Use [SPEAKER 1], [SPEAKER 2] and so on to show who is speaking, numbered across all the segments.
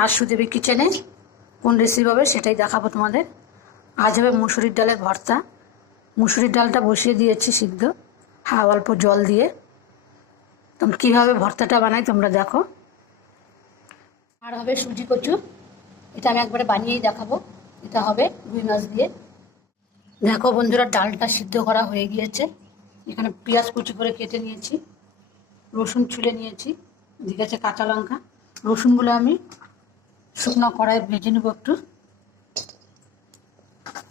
[SPEAKER 1] আর সুদেবী কিচেনে কোন রেসিপি হবে সেটাই দেখাবো তোমাদের। আজ হবে মুসুরির ডালের ভর্তা। মুসুরির ডালটা বসিয়ে দিয়েছি সিদ্ধ। হ্যাঁ অল্প জল দিয়ে। তোমরা কীভাবে ভর্তাটা বানাই তোমরা দেখো। আর হবে সুজি কচু। এটা আমি একবারে বানিয়েই দেখাবো। এটা হবে রুই মাছ দিয়ে। দেখো বন্ধুরা, ডালটা সিদ্ধ করা হয়ে গিয়েছে। এখানে পেঁয়াজ কুচি করে কেটে নিয়েছি। রসুন ছুলে নিয়েছি। দিকে আছে কাঁচা লঙ্কা। রসুনগুলো আমি শুকনো কড়াই ভেজে নেব একটু।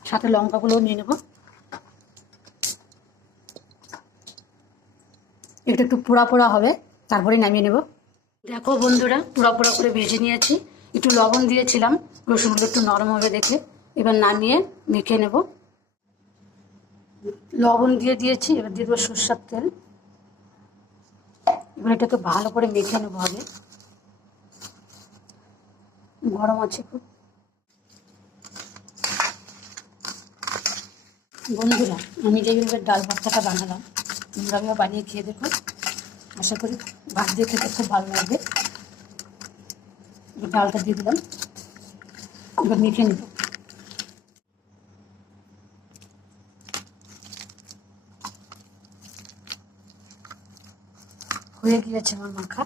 [SPEAKER 1] সাথে লঙ্কাগুলোও নিয়ে নেব। এটা একটু পোড়া পোড়া হবে, তারপরে নামিয়ে নেব। দেখো বন্ধুরা, পোড়া পোড়া করে ভেজে নিয়েছি। একটু লবণ দিয়েছিলাম, রসুনগুলো একটু নরম হবে দেখে। এবার নামিয়ে মেখে নেব। লবণ দিয়ে দিয়েছি, এবার দিয়ে দেবো সর্ষার তেল। এবার এটাকে ভালো করে মেখে নেব আগে। গরম আছে খুব। বন্ধুরা, আমি যেভাবে ডাল ভর্তাটা বানালাম, তোমরা বানিয়ে খেয়ে দেখো। আশা করি ভাত দিয়ে খেতে খুব ভালো লাগবে। ডালটা দিয়ে দিলাম। এবার মেখে নেব। হয়ে গিয়েছে আমার মাখা।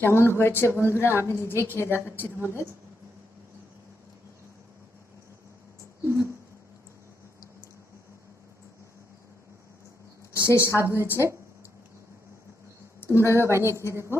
[SPEAKER 1] কেমন হয়েছে বন্ধুরা? আমি নিজেই খেয়ে দেখাচ্ছি তোমাদের। সেই স্বাদ হয়েছে। তোমরা বানিয়ে খেয়ে দেখো।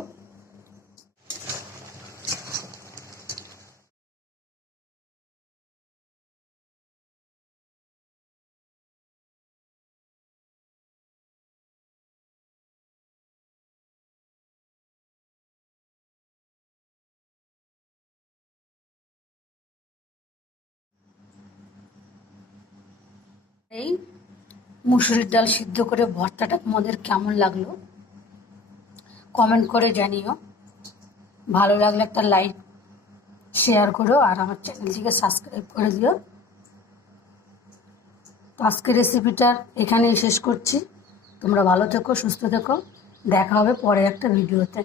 [SPEAKER 1] এই মুসুরির ডাল সিদ্ধ করে ভর্তাটা তোমাদের কেমন লাগল? কমেন্ট করে জানিও। ভালো লাগলে একটা লাইক শেয়ার করো আর আমার চ্যানেলটিকে সাবস্ক্রাইব করে দিও। তো আজকের রেসিপিটার এখানেই শেষ করছি। তোমরা ভালো থেকো, সুস্থ থেকো। দেখা হবে পরে একটা ভিডিওতে